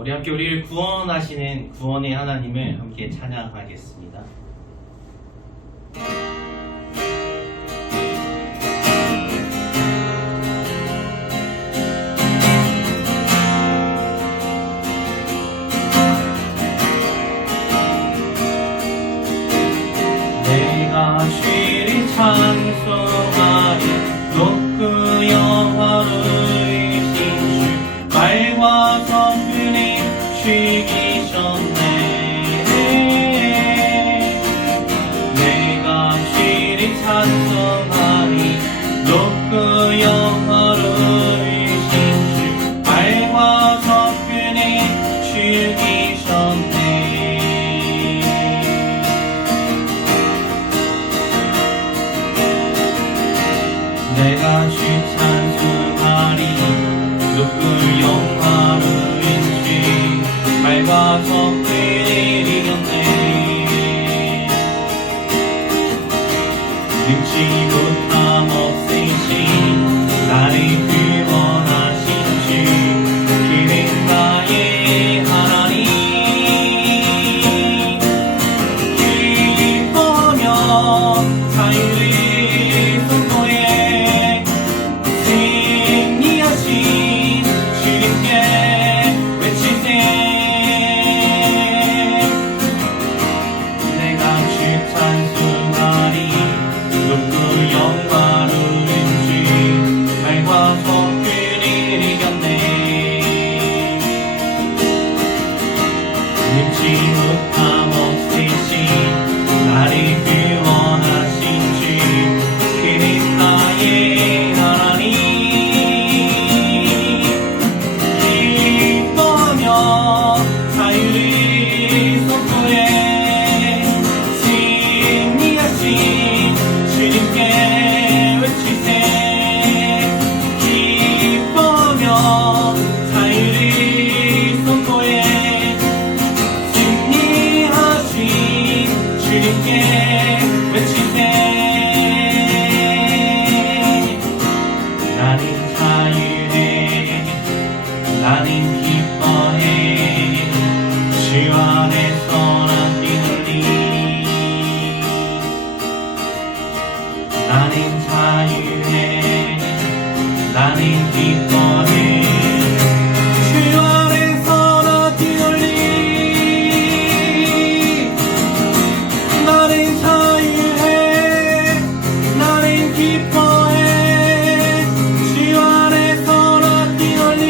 우리 함께 우리를 구원하시는 구원의 하나님을 함께 찬양하겠습니다. 내가 주를 찬송하리 높고 영화로우신 주 말과 성령이 죽이셨네. 내가 주를 찬송하리 높고 영화로우신 주 말과 성령이 죽이셨네. 내가 주 찬송하리 높고 영화로운 주 말과 성령을 이겼네. 능치 못함 없으신 나를 구원하신 주 그는 나의 하나님. 기뻐하며 자유를 선포해 승리하신 주님께 외치세. 내가 주 찬송하리 높고 영화로운 주 말과 성령을 이겼네. 능치 못함 없으신 나를 구원하신 주 그는 나의 하나님. 기뻐하며 자유를 선포해 승리하신 주님께 외치세. 기뻐하며 자유를 선포해 승리하신 주님께 외치세. 나는 자유해 나는 기뻐해 주 안에서 난 뛰놀리. 나는 자유해 나는 기뻐해 주 안에서 난 뛰놀리. 나는 자유해 나는 기뻐해 주 안에서 난 뛰놀리.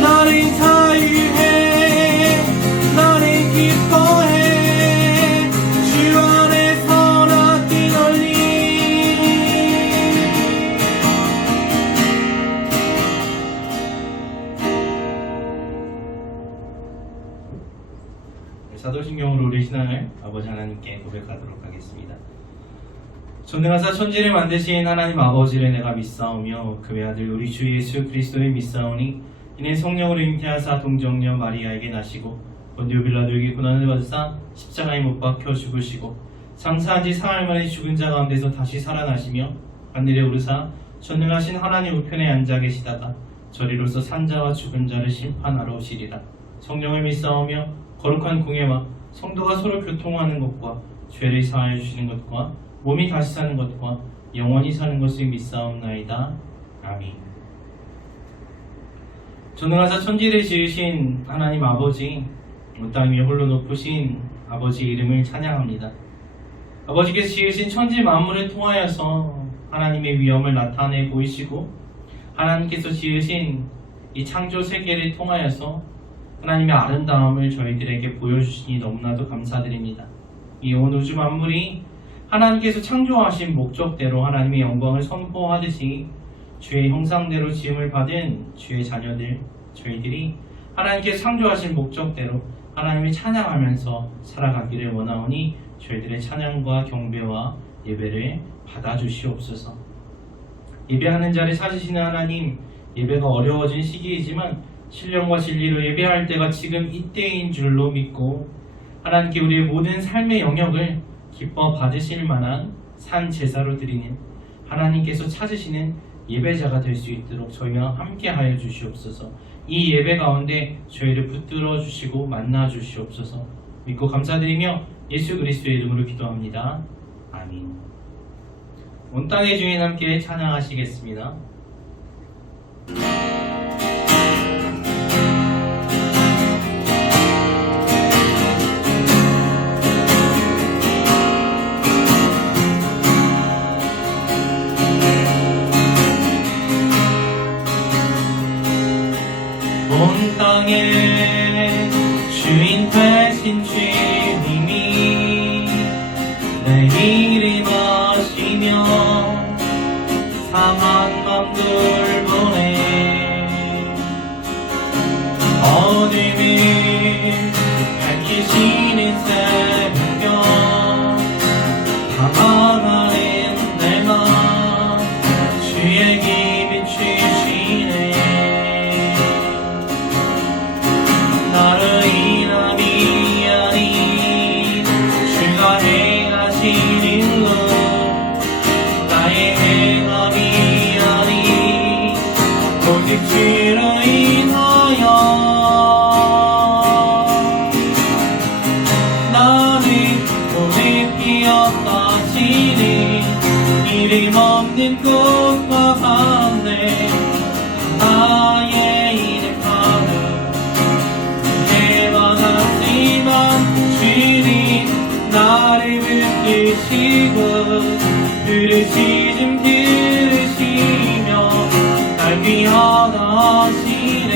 나는 자유해 나는 기뻐해 주 안에서 난 뛰놀리. 사도신경으로 우리 신앙을 아버지 하나님께 고백하도록 하겠습니다. 전능하사 천지를 만드신 하나님 아버지를 내가 믿사오며 그 외아들 우리 주 예수 그리스도를 믿사오니 이는 성령으로 잉태하사 동정녀 마리아에게 나시고 본디오 빌라도에게 고난을 받으사 십자가에 못 박혀 죽으시고 장사한 지 사흘 만에 죽은 자 가운데서 다시 살아나시며 하늘에 오르사 전능하신 하나님 우편에 앉아 계시다가 저리로서 산자와 죽은 자를 심판하러 오시리라. 성령을 믿사오며 거룩한 공예와 성도가 서로 교통하는 것과 죄를 사하여 주시는 것과 몸이 다시 사는 것과 영원히 사는 것을 믿사옵나이다. 아멘. 전능하사 천지를 지으신 하나님 아버지, 땅 위에 홀로 높으신 아버지 이름을 찬양합니다. 아버지께서 지으신 천지 만물을 통하여서 하나님의 위엄을 나타내 보이시고 하나님께서 지으신 이 창조 세계를 통하여서 하나님의 아름다움을 저희들에게 보여주시니 너무나도 감사드립니다. 이 온 우주 만물이 하나님께서 창조하신 목적대로 하나님의 영광을 선포하듯이 주의 형상대로 지음을 받은 주의 자녀들, 저희들이 하나님께서 창조하신 목적대로 하나님을 찬양하면서 살아가기를 원하오니 저희들의 찬양과 경배와 예배를 받아주시옵소서. 예배하는 자를 찾으시는 하나님, 예배가 어려워진 시기이지만 신령과 진리로 예배할 때가 지금 이때인 줄로 믿고 하나님께 우리의 모든 삶의 영역을 기뻐 받으실 만한 산 제사로 드리는 하나님께서 찾으시는 예배자가 될 수 있도록 저희와 함께 하여 주시옵소서. 이 예배 가운데 저희를 붙들어 주시고 만나 주시옵소서. 믿고 감사드리며 예수 그리스도의 이름으로 기도합니다. 아멘. 온 땅의 주인 함께 찬양하시겠습니다. 온 땅의 주인 되신 주님이 내 이름 아시며 상한 맘 돌보네. 어둠을 밝히시는 새벽 방황하는 내가 주의 길을 주시네. 나를 인함이 아닌 주가 행하시는 것, 나의 행함이 아닌 오직 주로 인하여 나는 오늘 피었다 지는 이름 없는 꽃과 같네. 나의 이름 하는 해와같지만 주님 나를 붙드시고 부르시즘 들으시며 날 귀하다 하시네.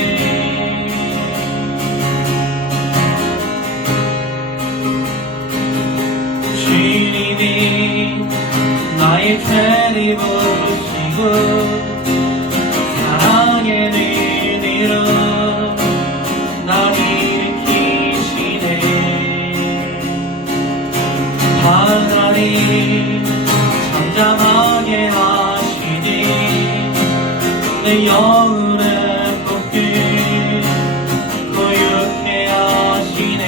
주님이 나의 죄를 보시고 사랑의 눈으로 날 일으키시네. 하나님 잠잠하게 하시니 내 영혼을 꺾고 고요케 하시네.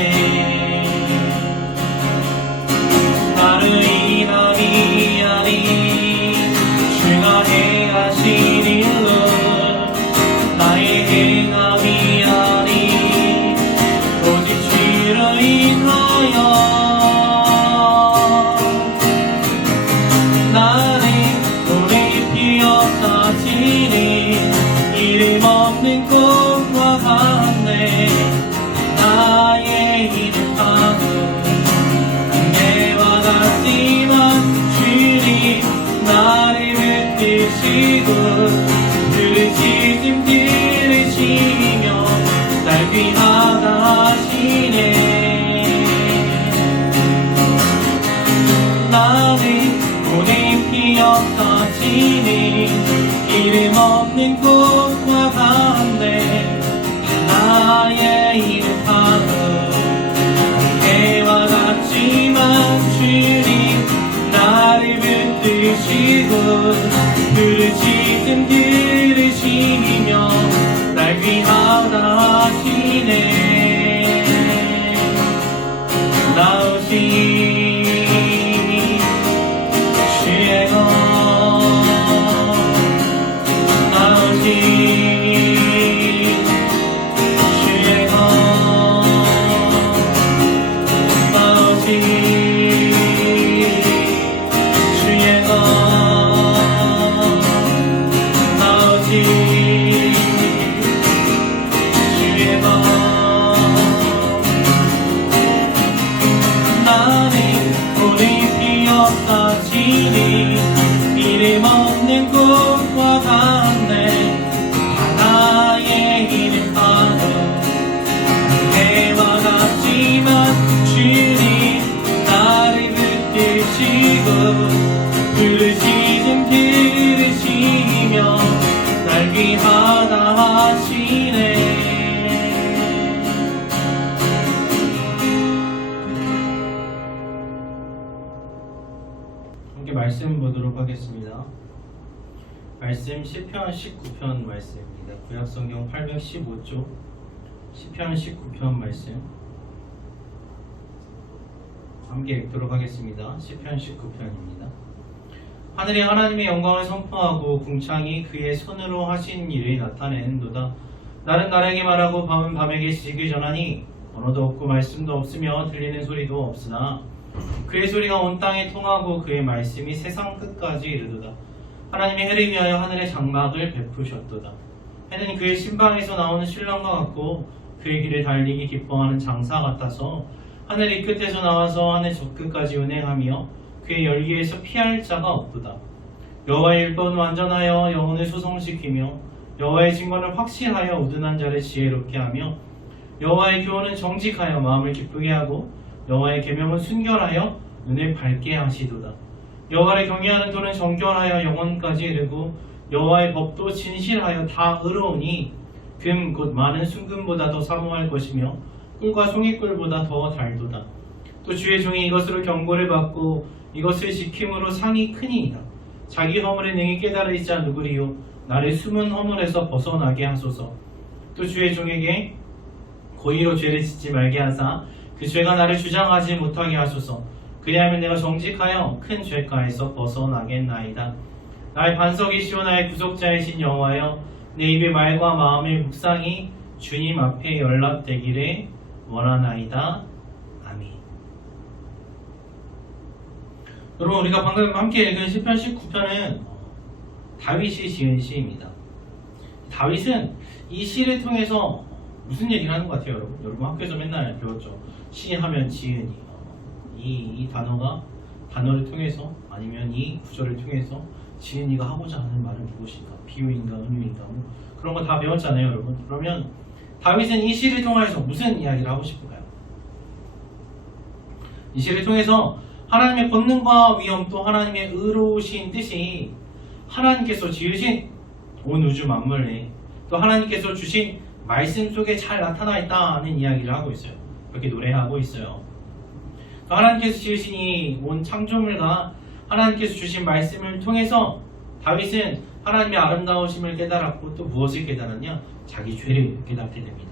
나를 인함이 아닌 주가 행하시는 것, 나의 행함이 아닌 오직 주로 인하여 나는 오늘 피었다 지는 이름 없는 꽃과 같네. 나의 이름 하는 해와 같지만 주님 나를 붙드시고 부르시즘 들으시며 날 귀하다 하시네. 나는 오늘 피었다 지는 이름 없는 꽃과 같네. 나의 이름 하는 해와 같지만 주님 나를 붙드시고 부르시즘 들으시며 날 귀하다 하시네. 나오신 주의 것 나오신 주의 것 나오신 주의 것 나오신 주의 것 나는 오늘 피었다 지는 이름 없는 꽃과 같네. 하나의 이름 하는 해와 같지만 주님 나를 붙드시고 부르시즘 들으시며 날 귀하다 하시네. 함께 말씀 보도록 하겠습니다. 말씀 시편 19편 말씀입니다. 구약성경 815쪽 시편 19편 말씀 함께 읽도록 하겠습니다. 시편 19편입니다. 하늘이 하나님의 영광을 선포하고 궁창이 그의 손으로 하신 일을 나타내는도다. 날은 날에게 말하고 밤은 밤에게 지식을 전하니 언어도 없고 말씀도 없으며 들리는 소리도 없으나 그의 소리가 온 땅에 통하고 그의 말씀이 세상 끝까지 이르도다. 하나님이 해를 위하여 하늘의 장막을 베푸셨도다. 해는 그의 신방에서 나오는 신랑과 같고 그의 길을 달리기 기뻐하는 장사 같아서 하늘 이 끝에서 나와서 하늘 저 끝까지 운행하며 그의 열기에서 피할 자가 없도다. 여호와의 율법은 완전하여 영혼을 소성시키며 여호와의 증거는 확실하여 우둔한 자를 지혜롭게 하며 여호와의 교훈은 정직하여 마음을 기쁘게 하고 여호와의 계명은 순결하여 눈을 밝게 하시도다. 여호와를 경외하는 도는 정결하여 영혼까지 이르고 여호와의 법도 진실하여 다 의로우니 금 곧 많은 순금보다 더 사모할 것이며 꿀과 송이꿀보다 더 달도다. 또 주의 종이 이것으로 경고를 받고 이것을 지킴으로 상이 크니이다. 자기 허물에 능히 깨달을 자 누구리요? 나를 숨은 허물에서 벗어나게 하소서. 또 주의 종에게 고의로 죄를 짓지 말게 하사 그 죄가 나를 주장하지 못하게 하소서. 그리하면 내가 정직하여 큰 죄가에서 벗어나겠나이다. 나의 반석이시오 나의 구속자이신 여호와여, 내 입의 말과 마음의 묵상이 주님 앞에 연락되기를 원하나이다. 아멘. 여러분, 우리가 방금 함께 읽은 시편 19편은 다윗이 지은 시입니다. 다윗은 이 시를 통해서 무슨 얘기를 하는 것 같아요, 여러분? 여러분 학교에서 맨날 배웠죠. 시 하면 지은이. 이 단어를 통해서 아니면 이 구절을 통해서 지은이가 하고자 하는 말은 무엇인가? 비유인가 은유인가 뭐 그런 거 다 배웠잖아요, 여러분. 그러면 다윗은 이 시를 통해서 무슨 이야기를 하고 싶은가요? 이 시를 통해서 하나님의 권능과 위엄 또 하나님의 의로우신 뜻이 하나님께서 지으신 온 우주 만물에 또 하나님께서 주신 말씀 속에 잘 나타나 있다는 이야기를 하고 있어요. 그렇게 노래하고 있어요. 하나님께서 지으신 이 온 창조물과 하나님께서 주신 말씀을 통해서 다윗은 하나님의 아름다우심을 깨달았고 또 무엇을 깨달았냐? 자기 죄를 깨닫게 됩니다.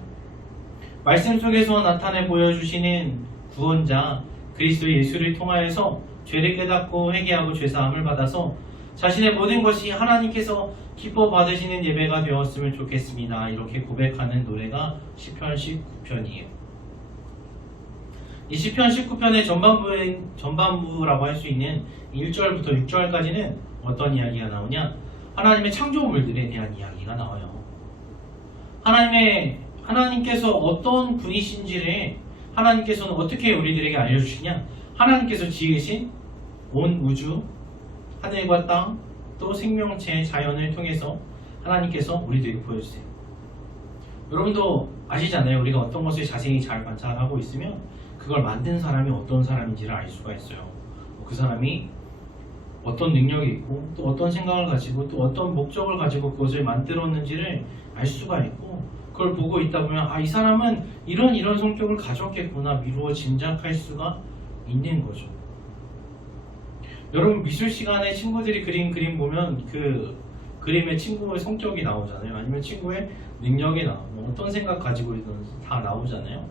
말씀 속에서 나타내 보여주시는 구원자 그리스도 예수를 통하여서 죄를 깨닫고 회개하고 죄사함을 받아서 자신의 모든 것이 하나님께서 기뻐 받으시는 예배가 되었으면 좋겠습니다. 이렇게 고백하는 노래가 시편 19편이에요. 이 시편 19편의 전반부라고 할 수 있는 1절부터 6절까지는 어떤 이야기가 나오냐? 하나님의 창조물들에 대한 이야기가 나와요. 하나님께서 어떤 분이신지를 하나님께서는 어떻게 우리들에게 알려주시냐? 하나님께서 지으신 온 우주, 하늘과 땅, 또 생명체, 자연을 통해서 하나님께서 우리들에게 보여주세요. 여러분도 아시잖아요. 우리가 어떤 것을 자세히 잘 관찰하고 있으면 그걸 만든 사람이 어떤 사람인지를 알 수가 있어요. 그 사람이 어떤 능력이 있고 또 어떤 생각을 가지고 또 어떤 목적을 가지고 그것을 만들었는지를 알 수가 있고 그걸 보고 있다 보면 이 사람은 이런 성격을 가졌겠구나 미루어 짐작할 수가 있는 거죠. 여러분 미술 시간에 친구들이 그린 그림 보면 그 그림에 친구의 성격이 나오잖아요. 아니면 친구의 능력이 어떤 생각 가지고 있든 다 나오잖아요.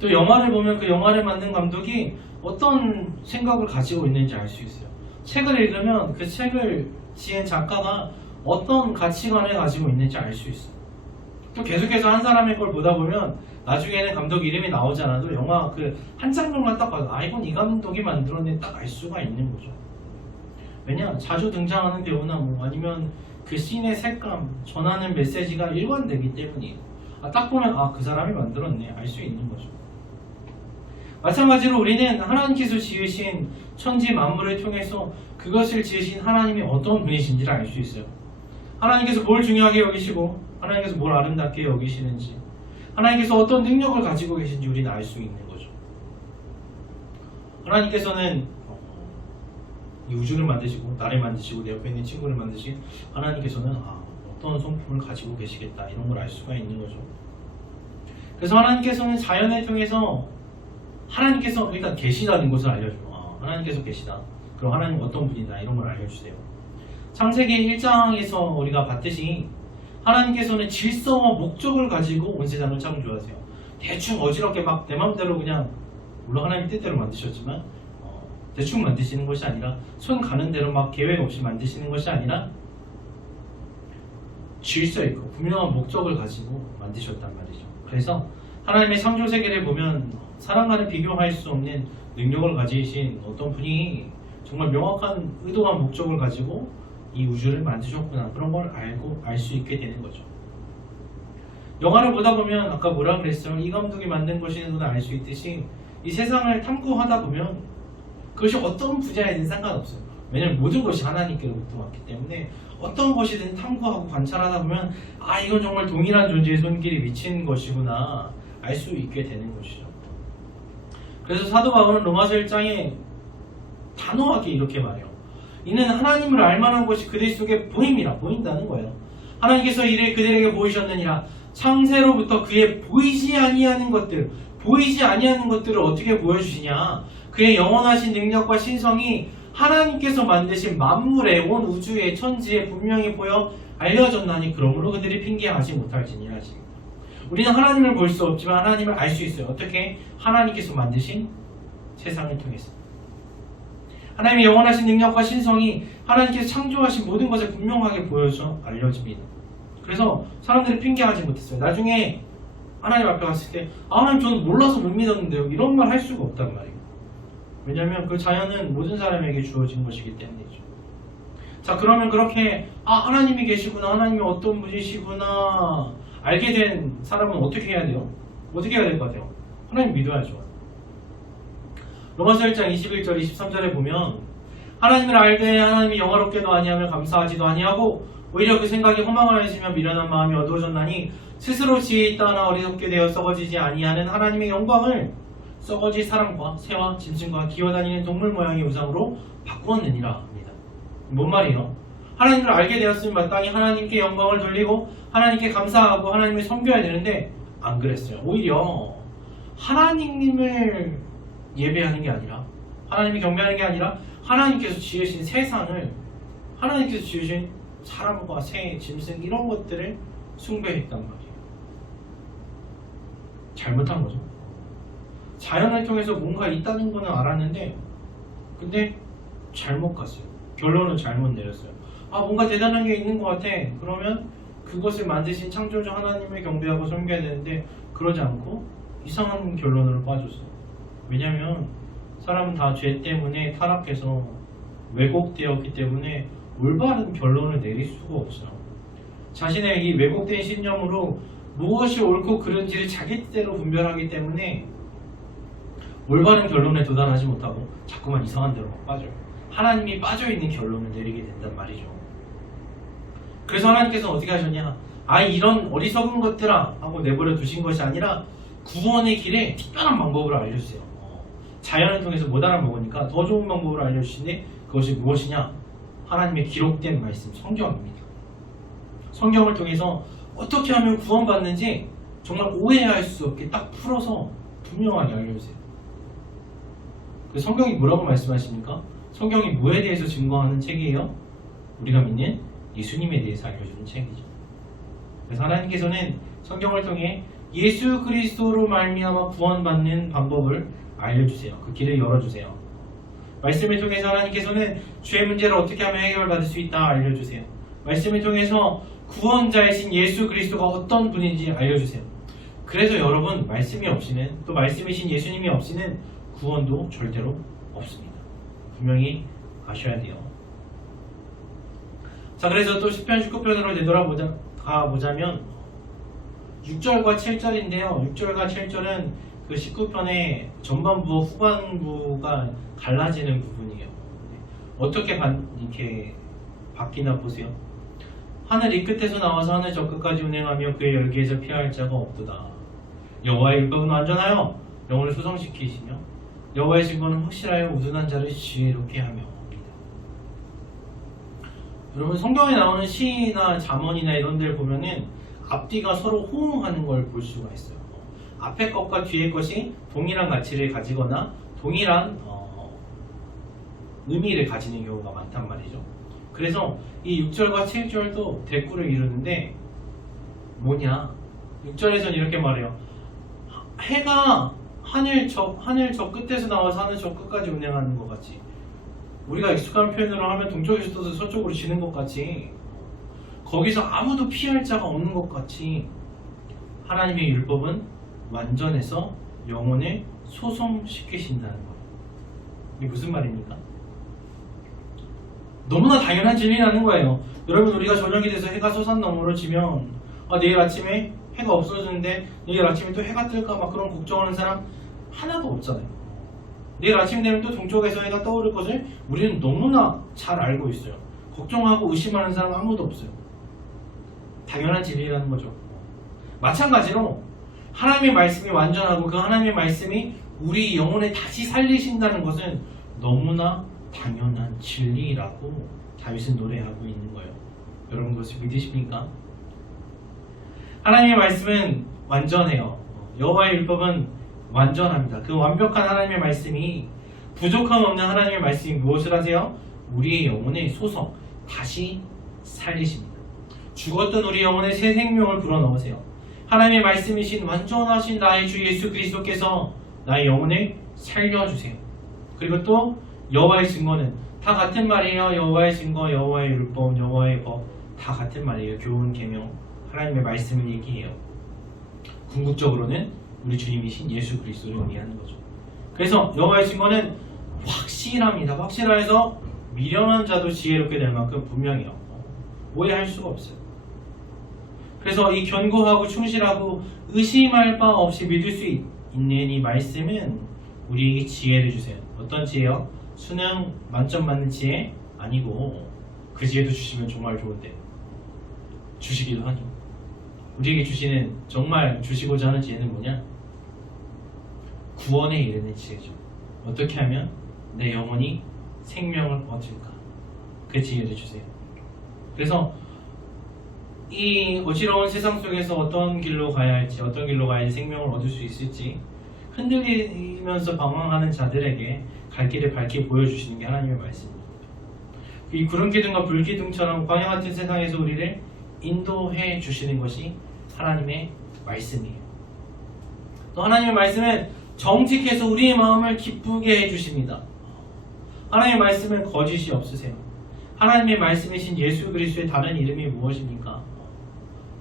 또 영화를 보면 그 영화를 만든 감독이 어떤 생각을 가지고 있는지 알 수 있어요. 책을 읽으면 그 책을 지은 작가가 어떤 가치관을 가지고 있는지 알 수 있어요. 또 계속해서 한 사람의 걸 보다 보면 나중에는 감독 이름이 나오지 않아도 영화 그 한 장면만 딱 봐도 이건 이 감독이 만들었네 딱 알 수가 있는 거죠. 왜냐? 자주 등장하는 배우나 아니면 그 씬의 색감, 전하는 메시지가 일관되기 때문이에요. 딱 보면 그 사람이 만들었네 알 수 있는 거죠. 마찬가지로 우리는 하나님께서 지으신 천지 만물을 통해서 그것을 지으신 하나님이 어떤 분이신지를 알 수 있어요. 하나님께서 뭘 중요하게 여기시고 하나님께서 뭘 아름답게 여기시는지 하나님께서 어떤 능력을 가지고 계신지 우리는 알 수 있는 거죠. 하나님께서는 이 우주를 만드시고 나를 만드시고 내 옆에 있는 친구를 만드신 하나님께서는 어떤 성품을 가지고 계시겠다 이런 걸 알 수가 있는 거죠. 그래서 하나님께서는 자연을 통해서 하나님께서 일단 계시다는 것을 알려줘요. 하나님께서 계시다. 그럼 하나님 어떤 분이다 이런 걸 알려주세요. 창세기 1장에서 우리가 봤듯이 하나님께서는 질서와 목적을 가지고 온 세상을 창조하세요. 대충 어지럽게 내 맘대로 그냥 물론 하나님 뜻대로 만드셨지만 대충 만드시는 것이 아니라 손 가는 대로 막 계획 없이 만드시는 것이 아니라 질서 있고 분명한 목적을 가지고 만드셨단 말이죠. 그래서 하나님의 창조 세계를 보면 사람과는 비교할 수 없는 능력을 가지신 어떤 분이 정말 명확한 의도와 목적을 가지고 이 우주를 만드셨구나, 그런 걸 알고 알 수 있게 되는 거죠. 영화를 보다 보면 아까 뭐라 그랬어요? 이 감독이 만든 것이든 알 수 있듯이 이 세상을 탐구하다 보면 그것이 어떤 분야에든 상관없어요. 왜냐하면 모든 것이 하나님께로부터 왔기 때문에 어떤 것이든 탐구하고 관찰하다 보면 아, 이건 정말 동일한 존재의 손길이 미친 것이구나 알 수 있게 되는 것이죠. 그래서 사도 바울은 로마서 1장에 단호하게 이렇게 말해요. 이는 하나님을 알만한 것이 그들 속에 보인다는 거예요. 하나님께서 이를 그들에게 보이셨느니라. 창세로부터 그의 보이지 아니하는 것들을 어떻게 보여주시냐. 그의 영원하신 능력과 신성이 하나님께서 만드신 만물에 온 우주의 천지에 분명히 보여 알려졌나니 그러므로 그들이 핑계하지 못할지니라 하십니다. 우리는 하나님을 볼 수 없지만 하나님을 알 수 있어요. 어떻게? 하나님께서 만드신 세상을 통해서. 하나님의 영원하신 능력과 신성이 하나님께서 창조하신 모든 것을 분명하게 보여서 알려집니다. 그래서 사람들이 핑계하지 못했어요. 나중에 하나님 앞에 갔을 때 하나님 저는 몰라서 못 믿었는데요, 이런 말 할 수가 없단 말이에요. 왜냐하면 그 자연은 모든 사람에게 주어진 것이기 때문이죠. 자, 그러면 그렇게 하나님이 계시구나, 하나님이 어떤 분이시구나 알게 된 사람은 어떻게 해야 돼요? 어떻게 해야 될 것 같아요? 하나님 믿어야죠. 로마서 1장 21절 23절에 보면 하나님을 알되 하나님이 영화롭게도 아니하며 감사하지도 아니하고 오히려 그 생각이 허망을 하시며 미련한 마음이 어두워졌나니 스스로 지혜 있다 하나 어리석게 되어 썩어지지 아니하는 하나님의 영광을 썩어질 사람과 새와 짐승과 기어다니는 동물 모양의 우상으로 바꾸었느니라 합니다. 뭔 말이에요? 하나님을 알게 되었으면 마땅히 하나님께 영광을 돌리고 하나님께 감사하고 하나님을 섬겨야 되는데 안 그랬어요. 오히려 하나님을 예배하는 게 아니라, 하나님을 경배하는 게 아니라 하나님께서 지으신 세상을, 하나님께서 지으신 사람과 새, 짐승 이런 것들을 숭배했단 말이에요. 잘못한 거죠. 자연을 통해서 뭔가 있다는 거는 알았는데 근데 잘못 갔어요. 결론은 잘못 내렸어요. 뭔가 대단한 게 있는 것 같아. 그러면 그것을 만드신 창조주 하나님을 경배하고 섬겨야 되는데 그러지 않고 이상한 결론으로 빠졌어요. 왜냐하면 사람은 다 죄 때문에 타락해서 왜곡되었기 때문에 올바른 결론을 내릴 수가 없어요. 자신의 이 왜곡된 신념으로 무엇이 옳고 그른지를 자기 뜻대로 분별하기 때문에 올바른 결론에 도달하지 못하고 자꾸만 이상한 데로 빠져요. 하나님이 빠져있는 결론을 내리게 된단 말이죠. 그래서 하나님께서는 어떻게 하셨냐, 이런 어리석은 것들아 하고 내버려 두신 것이 아니라 구원의 길에 특별한 방법을 알려주세요. 자연을 통해서 못 알아먹으니까 더 좋은 방법을 알려주시는데 그것이 무엇이냐? 하나님의 기록된 말씀, 성경입니다. 성경을 통해서 어떻게 하면 구원받는지 정말 오해할 수 없게 딱 풀어서 분명하게 알려주세요. 그 성경이 뭐라고 말씀하십니까? 성경이 뭐에 대해서 증거하는 책이에요? 우리가 믿는 예수님에 대해서 알려주는 책이죠. 그래서 하나님께서는 성경을 통해 예수 그리스도로 말미암아 구원받는 방법을 알려주세요. 그 길을 열어주세요. 말씀을 통해서 하나님께서는 죄 문제를 어떻게 하면 해결받을 수 있다 알려주세요. 말씀을 통해서 구원자이신 예수 그리스도가 어떤 분인지 알려주세요. 그래서 여러분, 말씀이 없이는, 또 말씀이신 예수님이 없이는 구원도 절대로 없습니다. 분명히 아셔야 돼요. 자, 그래서 또 시편 19편으로 되돌아보자면 6절과 7절인데요. 6절과 7절은 그 19편의 전반부와 후반부가 갈라지는 부분이에요. 어떻게 이렇게 바뀌나 보세요. 하늘 이 끝에서 나와서 하늘 저 끝까지 운행하며 그의 열기에서 피할 자가 없도다. 여호와의 율법은 완전하여 영혼을 소성시키시며 여호와의 증거는 확실하여 우둔한 자를 지혜롭게 하며. 여러분, 성경에 나오는 시나 잠언이나 이런 데를 보면은 앞뒤가 서로 호응하는 걸 볼 수가 있어요. 앞에 것과 뒤에 것이 동일한 가치를 가지거나 동일한 의미를 가지는 경우가 많단 말이죠. 그래서 이 6절과 7절도 대꾸를 이루는데 뭐냐? 6절에서는 이렇게 말해요. 해가 하늘 저 끝에서 나와서 하늘 저 끝까지 운행하는 것 같이 우리가 익숙한 표현으로 하면 동쪽에서 떠서 서쪽으로 지는 것 같이, 거기서 아무도 피할 자가 없는 것 같이 하나님의 율법은 완전해서 영혼을 소성시키신다는 거예요. 이게 무슨 말입니까? 너무나 당연한 진리라는 거예요. 여러분, 우리가 저녁이 돼서 해가 서산 너머로 지면 내일 아침에 해가 없어지는데 내일 아침에 또 해가 뜰까 막 그런 걱정하는 사람 하나도 없잖아요. 내일 아침 되면 또 동쪽에서 해가 떠오를 것을 우리는 너무나 잘 알고 있어요. 걱정하고 의심하는 사람 아무도 없어요. 당연한 진리라는 거죠. 마찬가지로 하나님의 말씀이 완전하고 그 하나님의 말씀이 우리 영혼에 다시 살리신다는 것은 너무나 당연한 진리라고 다윗은 노래하고 있는 거예요. 여러분, 그것을 믿으십니까? 하나님의 말씀은 완전해요. 여호와의 율법은 완전합니다. 그 완벽한 하나님의 말씀이, 부족함 없는 하나님의 말씀이 무엇을 하세요? 우리의 영혼의 소성, 다시 살리십니다. 죽었던 우리 영혼에 새 생명을 불어넣으세요. 하나님의 말씀이신 완전하신 나의 주 예수 그리스도께서 나의 영혼을 살려주세요. 그리고 또 여호와의 증거는 다 같은 말이에요. 여호와의 증거, 여호와의 율법, 여호와의 법 다 같은 말이에요. 교훈, 계명, 하나님의 말씀을 얘기해요. 궁극적으로는 우리 주님이신 예수 그리스도를 의미하는 거죠. 그래서 여호와의 증거는 확실합니다. 확실해서 미련한 자도 지혜롭게 될 만큼 분명해요. 오해할 수가 없어요. 그래서 이 견고하고 충실하고 의심할 바 없이 믿을 수 있는 이 말씀은 우리에게 지혜를 주세요. 어떤 지혜요? 수능 만점 맞는 지혜 아니고, 그 지혜도 주시면 정말 좋은데 주시기도 하죠. 우리에게 주시는, 정말 주시고자 하는 지혜는 뭐냐? 구원에 이르는 지혜죠. 어떻게 하면 내 영혼이 생명을 얻을까? 그 지혜를 주세요. 그래서 이 어지러운 세상 속에서 어떤 길로 가야 할지, 어떤 길로 가야지 생명을 얻을 수 있을지 흔들리면서 방황하는 자들에게 갈 길을 밝게 보여주시는 게 하나님의 말씀입니다. 이 구름기둥과 불기둥처럼 광야 같은 세상에서 우리를 인도해 주시는 것이 하나님의 말씀이에요. 또 하나님의 말씀은 정직해서 우리의 마음을 기쁘게 해주십니다. 하나님의 말씀은 거짓이 없으세요. 하나님의 말씀이신 예수 그리스도의 다른 이름이 무엇입니까?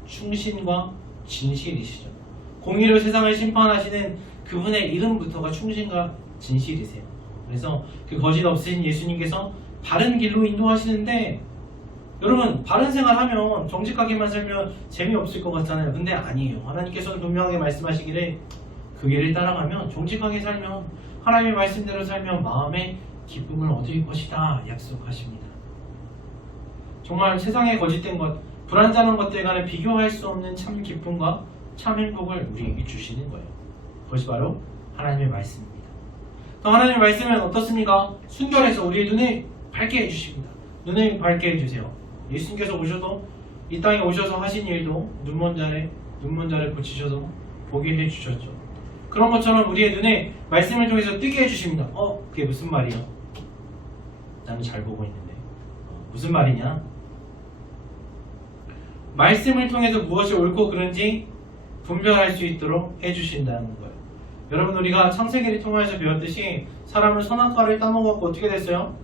충신과 진실이시죠. 공의로 세상을 심판하시는 그분의 이름부터가 충신과 진실이세요. 그래서 그 거짓 없으신 예수님께서 바른 길로 인도하시는데, 여러분, 바른 생활하면, 정직하게만 살면 재미없을 것 같잖아요. 근데 아니에요. 하나님께서는 분명하게 말씀하시기를 그 길을 따라가면, 정직하게 살면, 하나님의 말씀대로 살면 마음에 기쁨을 얻을 것이다 약속하십니다. 정말 세상에 거짓된 것, 불완전한 것들과는 비교할 수 없는 참 기쁨과 참 행복을 우리에게 주시는 거예요. 그것이 바로 하나님의 말씀입니다. 또 하나님의 말씀은 어떻습니까? 순결해서 우리의 눈을 밝게 해주십니다. 눈을 밝게 해주세요. 예수님께서 오셔도, 이 땅에 오셔서 하신 일도 눈먼 자를 고치셔서 보게 해주셨죠. 그런 것처럼 우리의 눈에 말씀을 통해서 뜨게 해주십니다. 그게 무슨 말이야? 나는 잘 보고 있는데 무슨 말이냐? 말씀을 통해서 무엇이 옳고 그른지 분별할 수 있도록 해주신다는 거예요. 여러분, 우리가 창세기를 통해서 배웠듯이 사람은 선악과를 따먹었고 어떻게 됐어요?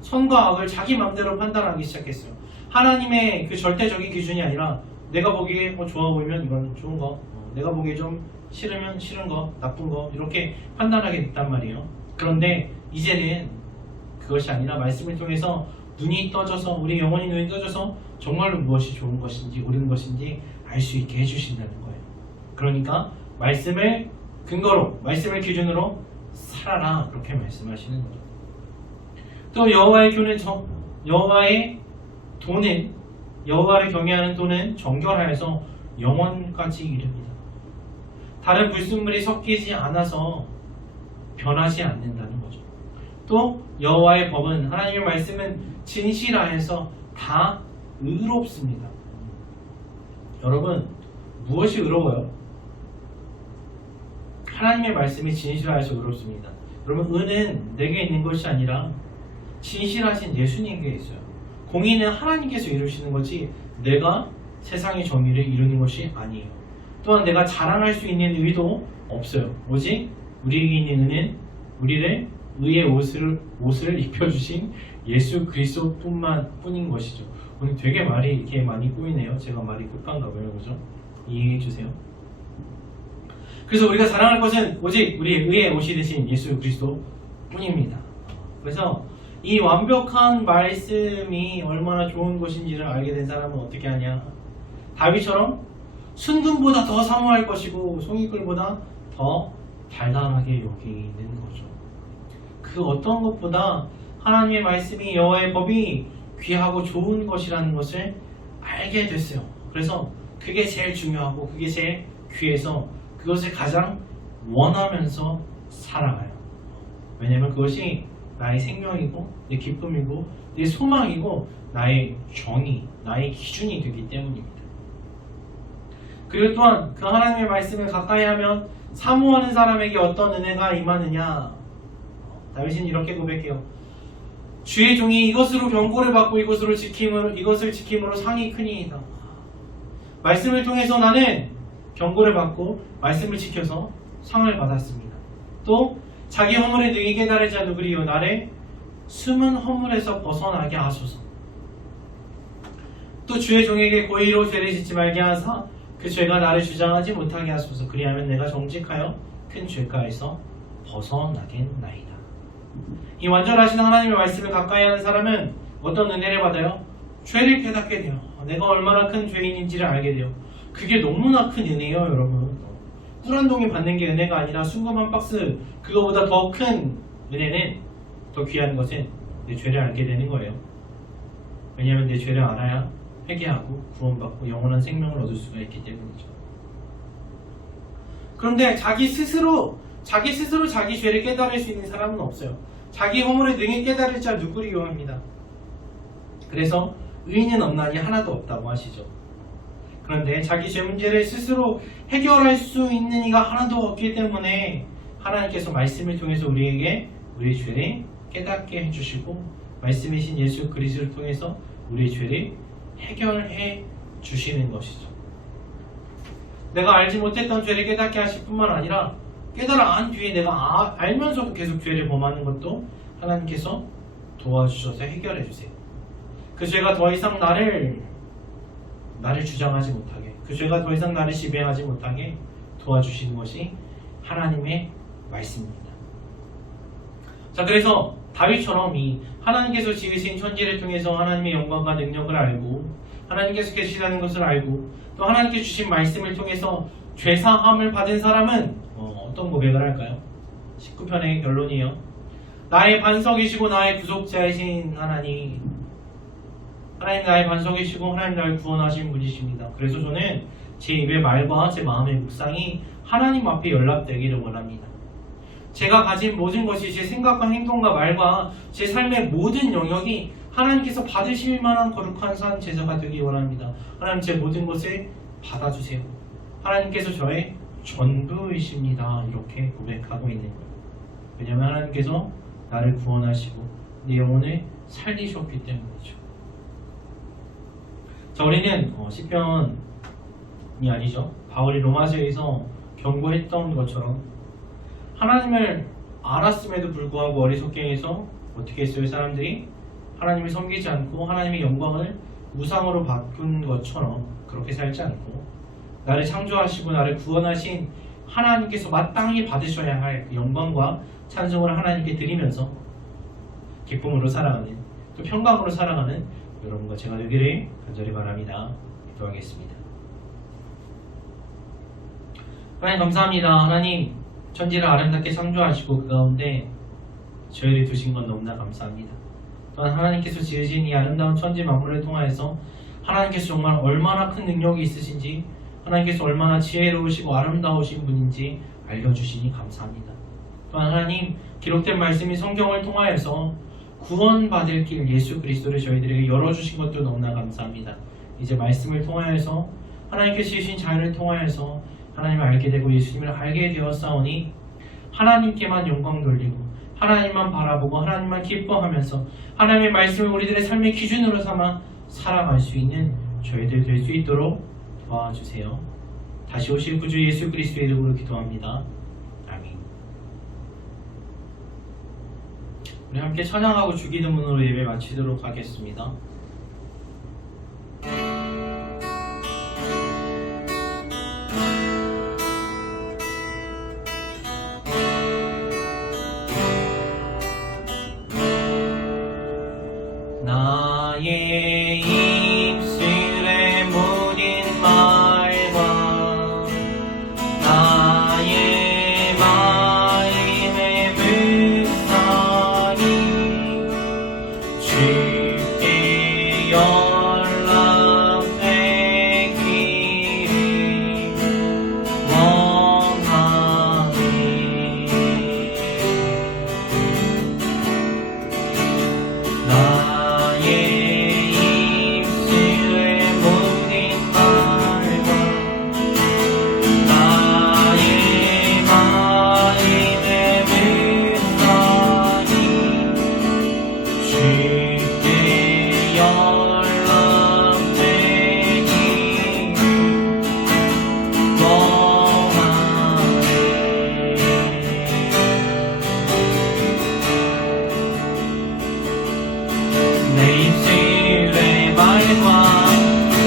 선과 악을 자기 맘대로 판단하기 시작했어요. 하나님의 그 절대적인 기준이 아니라 내가 보기에 좋아 보이면 이건 좋은 거, 내가 보기에 좀 싫으면 싫은 거, 나쁜 거, 이렇게 판단하게 됐단 말이에요. 그런데 이제는 그것이 아니라 말씀을 통해서 눈이 떠져서, 우리 영혼이 눈이 떠져서 정말로 무엇이 좋은 것인지 옳은 것인지 알 수 있게 해주신다는 거예요. 그러니까 말씀을 근거로, 말씀을 기준으로 살아라, 그렇게 말씀하시는 거죠. 또 여호와의 교는 여호와를 경외하는 도는 정결하여서 영원까지 이릅니다. 다른 불순물이 섞이지 않아서 변하지 않는다는 거죠. 또 여호와의 법은, 하나님의 말씀은 진실하여서 다 의롭습니다. 여러분, 무엇이 의로워요? 하나님의 말씀이 진실하여서 의롭습니다. 여러분, 의는 내게 있는 것이 아니라 진실하신 예수님께 있어요. 공의는 하나님께서 이루시는 거지 내가 세상의 정의를 이루는 것이 아니에요. 또한 내가 자랑할 수 있는 의도 없어요. 오직 우리에게 있는 의는 우리를 의의 옷을 입혀주신 예수 그리스도뿐인 것이죠. 오늘 되게 말이 이렇게 많이 꼬이네요. 제가 말이 끝간가 봐요, 그죠? 이해해 주세요. 그래서 우리가 자랑할 것은 오직 우리의 의의 옷이 되신 예수 그리스도뿐입니다. 그래서 이 완벽한 말씀이 얼마나 좋은 것인지를 알게 된 사람은 어떻게 하냐? 다윗처럼 순금보다 더 사모할 것이고 송이꿀보다 더 달달하게 여기는 거죠. 그 어떤 것보다 하나님의 말씀이 여호와의 법이 귀하고 좋은 것이라는 것을 알게 됐어요. 그래서 그게 제일 중요하고 그게 제일 귀해서 그것을 가장 원하면서 살아가요. 왜냐하면 그것이 나의 생명이고 내 기쁨이고 내 소망이고 나의 정의, 나의 기준이 되기 때문입니다. 그리고 또한 그 하나님의 말씀을 가까이 하면 사모하는 사람에게 어떤 은혜가 임하느냐. 다윗은 이렇게 고백해요. 주의 종이 이것으로 경고를 받고 이것을 지킴으로 상이 크니이다. 말씀을 통해서 나는 경고를 받고 말씀을 지켜서 상을 받았습니다. 또 자기 허물에 능히 깨달을 자 누구리요 나를 숨은 허물에서 벗어나게 하소서. 또 주의 종에게 고의로 죄를 짓지 말게 하사 그 죄가 나를 주장하지 못하게 하소서. 그리하면 내가 정직하여 큰 죄가에서 벗어나겠나이다. 이 완전하신 하나님의 말씀을 가까이 하는 사람은 어떤 은혜를 받아요? 죄를 깨닫게 돼요. 내가 얼마나 큰 죄인인지를 알게 돼요. 그게 너무나 큰 은혜예요, 여러분. 꿀 한 동이 받는 게 은혜가 아니라 순금 한 박스, 그거보다 더 큰 은혜는, 더 귀한 것은 내 죄를 알게 되는 거예요. 왜냐하면 내 죄를 알아야 회개하고 구원받고 영원한 생명을 얻을 수가 있기 때문이죠. 그런데 자기 스스로 자기 죄를 깨달을 수 있는 사람은 없어요. 자기 허물에 능히 깨달을 자 누구리요 합니다. 그래서 의인은 없나니 하나도 없다고 하시죠. 그런데 자기 죄 문제를 스스로 해결할 수 있는 이가 하나도 없기 때문에 하나님께서 말씀을 통해서 우리에게 우리의 죄를 깨닫게 해주시고 말씀이신 예수 그리스도를 통해서 우리의 죄를 해결해 주시는 것이죠. 내가 알지 못했던 죄를 깨닫게 하실 뿐만 아니라 깨달아 안 뒤에 내가 알면서도 계속 죄를 범하는 것도 하나님께서 도와주셔서 해결해 주세요. 그 죄가 더 이상 나를 주장하지 못하게, 그 죄가 더 이상 나를 지배하지 못하게 도와주시는 것이 하나님의 말씀입니다. 자, 그래서 다윗처럼 이 하나님께서 지으신 천지를 통해서 하나님의 영광과 능력을 알고 하나님께서 계시다는 것을 알고 또 하나님께 주신 말씀을 통해서 죄사함을 받은 사람은 어떤 고백을 할까요? 19편의 결론이에요. 나의 반석이시고 나의 구속자이신 하나님 나의 반석이시고 하나님 나를 구원하신 분이십니다. 그래서 저는 제 입의 말과 제 마음의 묵상이 하나님 앞에 연락되기를 원합니다. 제가 가진 모든 것이 제 생각과 행동과 말과 제 삶의 모든 영역이 하나님께서 받으실 만한 거룩한 산 제사가 되기 원합니다. 하나님 제 모든 것을 받아주세요. 하나님께서 저의 전부이십니다. 이렇게 고백하고 있는 거예요. 왜냐하면 하나님께서 나를 구원하시고 내 영혼을 살리셨기 때문이죠. 자, 우리는 시편이 아니죠. 바울이 로마서에서 경고했던 것처럼 하나님을 알았음에도 불구하고 어리석게 해서 어떻게 했어요? 사람들이 하나님을 섬기지 않고 하나님의 영광을 우상으로 바꾼 것처럼 그렇게 살지 않고 나를 창조하시고 나를 구원하신 하나님께서 마땅히 받으셔야 할 그 영광과 찬송을 하나님께 드리면서 기쁨으로 살아가는 또 평강으로 살아가는 여러분과 제가 되기를 간절히 바랍니다. 기도하겠습니다. 하나님 감사합니다. 하나님 천지를 아름답게 창조하시고 그 가운데 저희를 두신 건 너무나 감사합니다. 또한 하나님께서 지으신 이 아름다운 천지 만물을 통하여서 하나님께서 정말 얼마나 큰 능력이 있으신지 하나님께서 얼마나 지혜로우시고 아름다우신 분인지 알려주시니 감사합니다. 또한 하나님 기록된 말씀이 성경을 통하여서 구원받을 길 예수 그리스도를 저희들에게 열어주신 것도 너무나 감사합니다. 이제 말씀을 통하여서 하나님께서 주신 자유를 통하여서 하나님을 알게 되고 예수님을 알게 되었사오니 하나님께만 영광 돌리고 하나님만 바라보고 하나님만 기뻐하면서 하나님의 말씀을 우리들의 삶의 기준으로 삼아 살아갈 수 있는 저희들 될 수 있도록 도와주세요. 다시 오실 구주 예수 그리스도의 이름으로 기도합니다. 아멘. 우리 함께 찬양하고 주기도문으로 예배 마치도록 하겠습니다. 나의 입술의 모든 말과 나의 마음의 묵상이 주께 연락되기를 원하니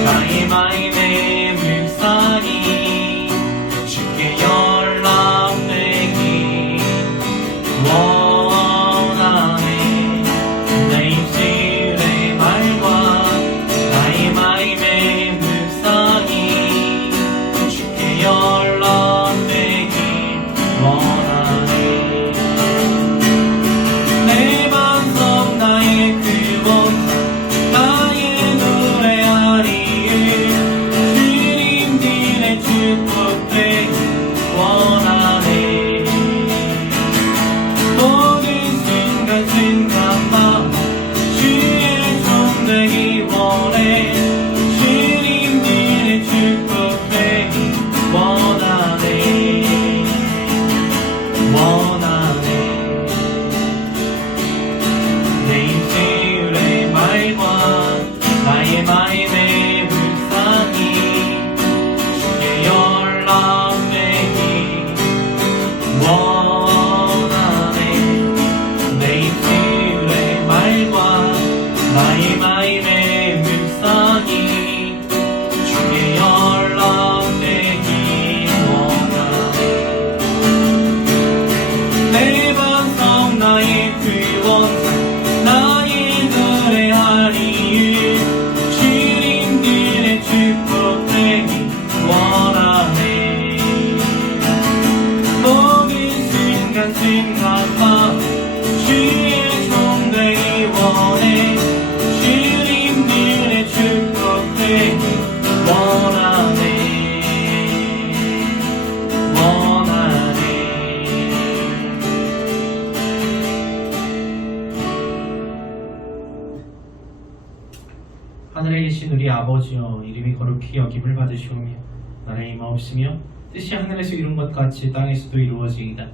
나의 마음의 묵상이 주께 연락되기 원하네. 내 입술의 말과 나의 마음의 묵상이 주께 연락되기 원하네. 내 반석 나의 구원 나의 노래하리 주님들의 축복되기 원하네. 모든 순간순간마다 주의 종 되기 원해. 주님들의 축복되기 원하네. 원하네. 내 입술의 말과 나의 마음의 묵상이 주께 연락되기 원하네. 내 입술의 말과 나의 마음의 묵상이 주께 연락되기 원하네. 내 반석 나의 구원자 나의 노래하리 주님들의 축복되기 원하네. 모든 순간순간마다 주의 종 되기 원해. 주님들의 축복되기 원하네. 원하네. 하늘에 계신 우리 아버지여, 이름이 거룩히 여김을 받으시오며 나라의 임하옵시며 뜻이 하늘에서 이룬 것 같이 땅에서도 이루어지이다.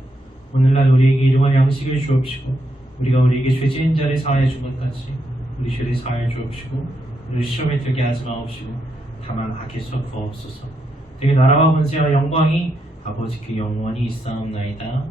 오늘날 우리에게 일용할 양식을 주옵시고 우리가 우리에게 죄 지은 자를 사하여 준 것 같이 우리 죄를 사하여 주옵시고 우리를 시험에 들게 하지 마옵시고 다만 악에서 구하옵소서. 되게 나라와 권세와 영광이 아버지께 영원히 있사옵나이다.